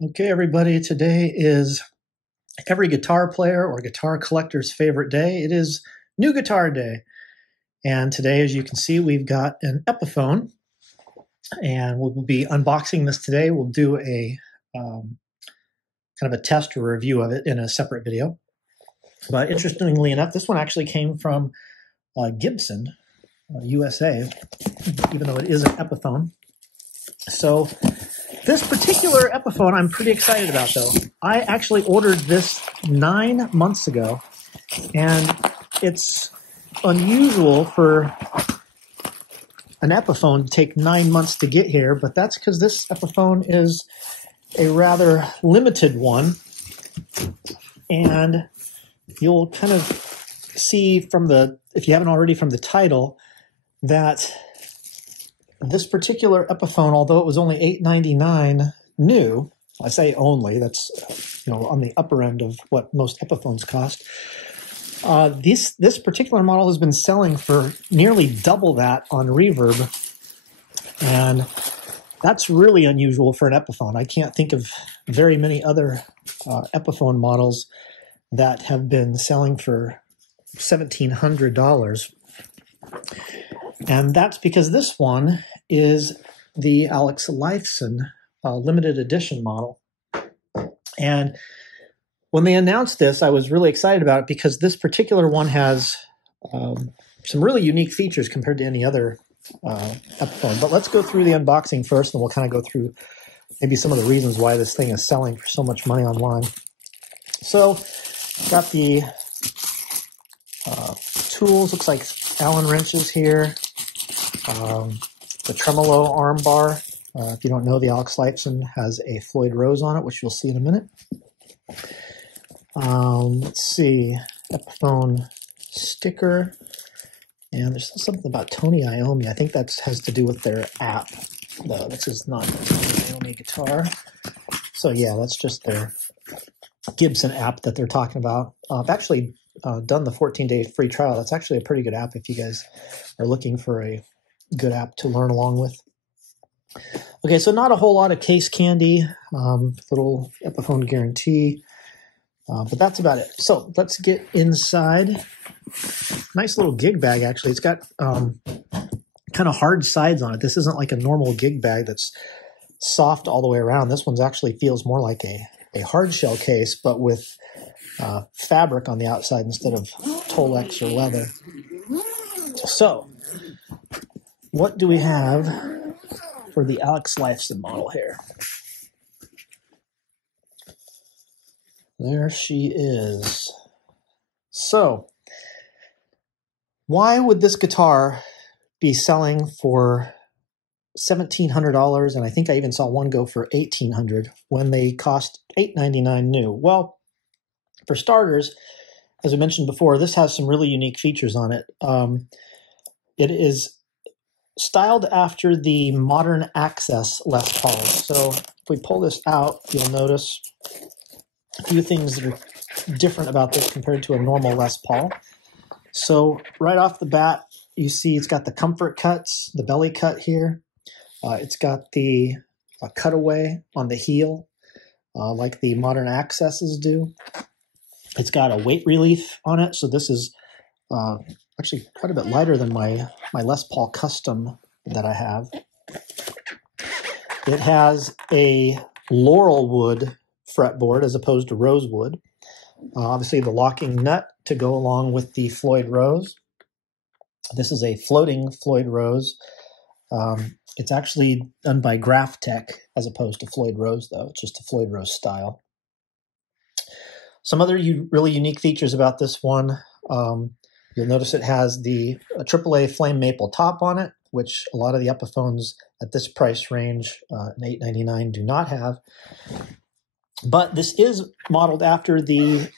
Okay, everybody, today is every guitar player or guitar collector's favorite day. It is New Guitar Day. And today, as you can see, we've got an Epiphone, and we'll be unboxing this today. We'll do a kind of a test or review of it in a separate video. But interestingly enough, this one actually came from Gibson, USA, even though it is an Epiphone. So this particular Epiphone I'm pretty excited about, though. I actually ordered this 9 months ago, and it's unusual for an Epiphone to take 9 months to get here, but that's because this Epiphone is a rather limited one, and you'll kind of see from the, if you haven't already from the title, that this particular Epiphone, although it was only $8.99 new, I say only, that's on the upper end of what most Epiphones cost. This particular model has been selling for nearly double that on Reverb, and that's really unusual for an Epiphone. I can't think of very many other Epiphone models that have been selling for $1,700. And that's because this one is the Alex Lifeson limited edition model. And when they announced this, I was really excited about it because this particular one has some really unique features compared to any other Epiphone. But let's go through the unboxing first, and we'll kind of go through maybe some of the reasons why this thing is selling for so much money online. So, got the tools, looks like Allen wrenches here. The tremolo arm bar. If you don't know, the Alex Lifeson has a Floyd Rose on it, which you'll see in a minute. Let's see, Epiphone sticker, and there's something about Tony Iommi. I think that has to do with their app. No, this is not the Tony Iommi guitar. So yeah, that's just their Gibson app that they're talking about. I've actually done the 14-day free trial. That's actually a pretty good app if you guys are looking for a good app to learn along with. Okay, so not a whole lot of case candy, little Epiphone guarantee, but that's about it. So let's get inside. Nice little gig bag, actually. It's got kind of hard sides on it. This isn't like a normal gig bag that's soft all the way around. This one's actually feels more like a hard shell case, but with fabric on the outside instead of Tolex or leather. So, what do we have for the Alex Lifeson model here? There she is. So, why would this guitar be selling for $1,700, and I think I even saw one go for $1,800 when they cost $8.99 new? Well, for starters, as I mentioned before, this has some really unique features on it. It is styled after the modern Access Les Paul. So if we pull this out, you'll notice a few things that are different about this compared to a normal Les Paul. So right off the bat, you see it's got the comfort cuts, the belly cut here. It's got the cutaway on the heel, like the modern Accesses do. It's got a weight relief on it, so this is actually quite a bit lighter than my Les Paul Custom that I have. It has a laurel wood fretboard as opposed to rosewood. Obviously, the locking nut to go along with the Floyd Rose. This is a floating Floyd Rose. It's actually done by Graph Tech as opposed to Floyd Rose, though. It's just a Floyd Rose style. Some other really unique features about this one. You'll notice it has the AAA flame maple top on it, which a lot of the Epiphones at this price range, in $8.99, do not have. But this is modeled after the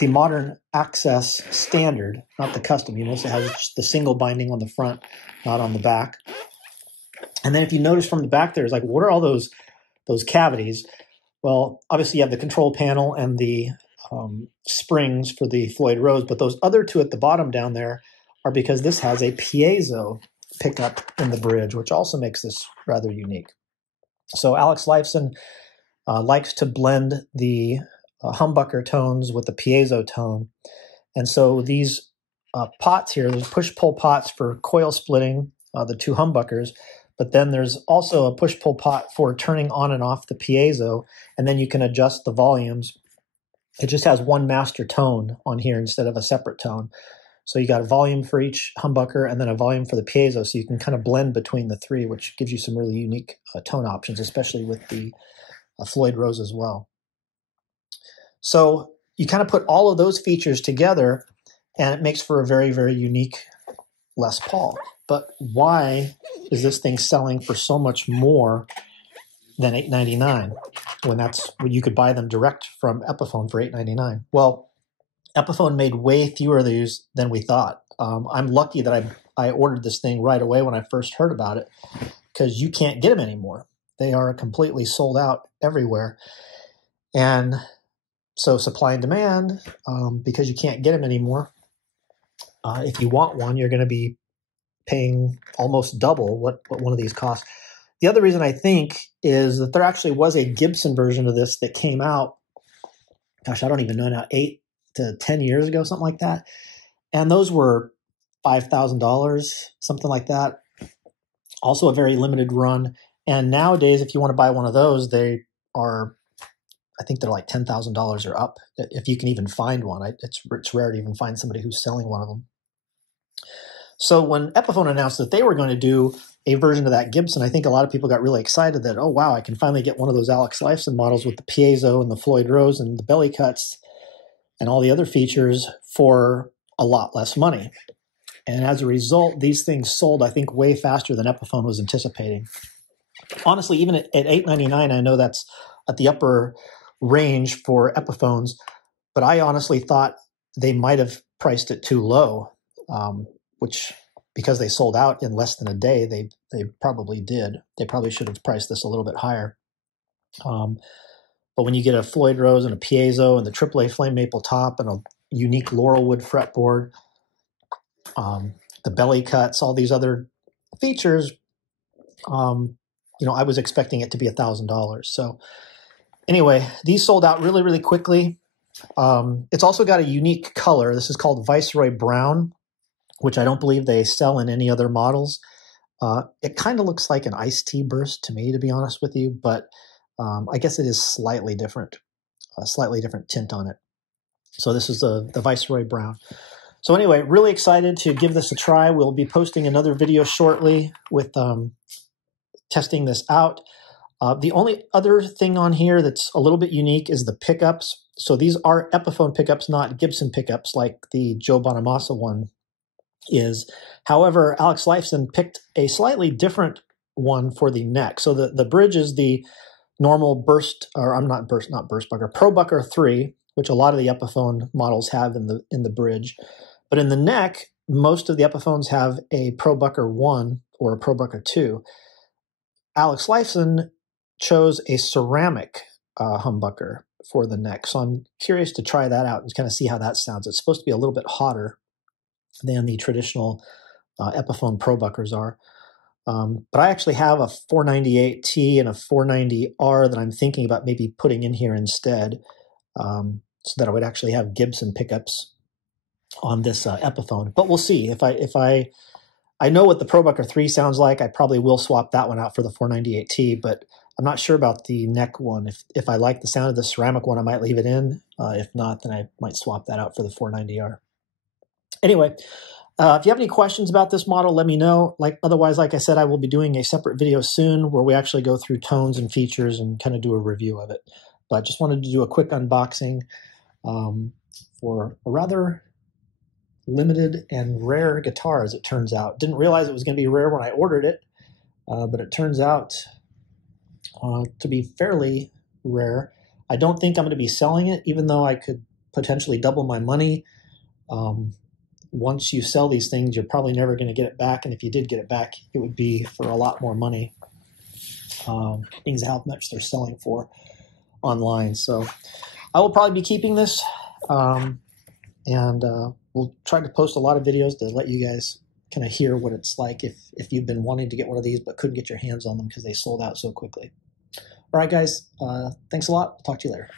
modern Access standard, not the custom. You notice it has just the single binding on the front, not on the back. And then if you notice from the back there, it's like, what are all those cavities? Well, obviously you have the control panel and the springs for the Floyd Rose, but those other two at the bottom down there are because this has a piezo pickup in the bridge, which also makes this rather unique. So Alex Lifeson likes to blend the humbucker tones with the piezo tone. And so these pots here, there's push-pull pots for coil splitting the two humbuckers, but then there's also a push-pull pot for turning on and off the piezo, and then you can adjust the volumes. It just has one master tone on here instead of a separate tone. So you got a volume for each humbucker and then a volume for the piezo, so you can kind of blend between the three, which gives you some really unique tone options, especially with the Floyd Rose as well. So you kind of put all of those features together, and it makes for a very, very unique Les Paul. But why is this thing selling for so much more than $899 when you could buy them direct from Epiphone for $899? Well, Epiphone made way fewer of these than we thought. I'm lucky that I ordered this thing right away when I first heard about it, because you can't get them anymore. They are completely sold out everywhere. And so supply and demand, because you can't get them anymore, if you want one, you're going to be paying almost double what one of these costs. The other reason I think is that there actually was a Gibson version of this that came out, gosh, I don't even know now, 8 to 10 years ago, something like that. And those were $5,000, something like that. Also a very limited run. And nowadays, if you want to buy one of those, they are, I think they're like $10,000 or up, if you can even find one. It's rare to even find somebody who's selling one of them. So when Epiphone announced that they were going to do a version of that Gibson, I think a lot of people got really excited that, oh, wow, I can finally get one of those Alex Lifeson models with the piezo and the Floyd Rose and the belly cuts and all the other features for a lot less money. And as a result, these things sold, I think, way faster than Epiphone was anticipating. Honestly, even at $899, I know that's at the upper range for Epiphones, but I honestly thought they might have priced it too low, which, because they sold out in less than a day, they probably did. They probably should have priced this a little bit higher. But when you get a Floyd Rose and a piezo and the AAA flame maple top and a unique Laurelwood fretboard, the belly cuts, all these other features, I was expecting it to be $1,000. So anyway, these sold out really, really quickly. It's also got a unique color. This is called Viceroy Brown, which I don't believe they sell in any other models. It kind of looks like an iced tea burst to me, to be honest with you, but I guess it is slightly different, a slightly different tint on it. So this is the Viceroy Brown. So anyway, really excited to give this a try. We'll be posting another video shortly with testing this out. The only other thing on here that's a little bit unique is the pickups. So these are Epiphone pickups, not Gibson pickups like the Joe Bonamassa one is. However, Alex Lifeson picked a slightly different one for the neck. So the bridge is the normal burst, or I'm not burst bucker, Pro Bucker 3, which a lot of the Epiphone models have in the bridge. But in the neck, most of the Epiphones have a Pro Bucker 1 or a Pro Bucker 2. Alex Lifeson chose a ceramic humbucker for the neck. So I'm curious to try that out and kind of see how that sounds. It's supposed to be a little bit hotter than the traditional Epiphone Pro Buckers are. But I actually have a 498T and a 490R that I'm thinking about maybe putting in here instead, so that I would actually have Gibson pickups on this Epiphone. But we'll see. If I know what the Pro Bucker 3 sounds like, I probably will swap that one out for the 498T, but I'm not sure about the neck one. If I like the sound of the ceramic one, I might leave it in. If not, then I might swap that out for the 490R. Anyway, if you have any questions about this model, let me know. Otherwise, like I said, I will be doing a separate video soon where we actually go through tones and features and kind of do a review of it. But I just wanted to do a quick unboxing for a rather limited and rare guitar, as it turns out. Didn't realize it was going to be rare when I ordered it, but it turns out to be fairly rare. I don't think I'm going to be selling it, even though I could potentially double my money. Once you sell these things, you're probably never going to get it back, and if you did get it back, it would be for a lot more money. Things how much they're selling for online. So I will probably be keeping this, and we'll try to post a lot of videos to let you guys kind of hear what it's like if you've been wanting to get one of these but couldn't get your hands on them because they sold out so quickly. All right, guys. Thanks a lot. I'll talk to you later.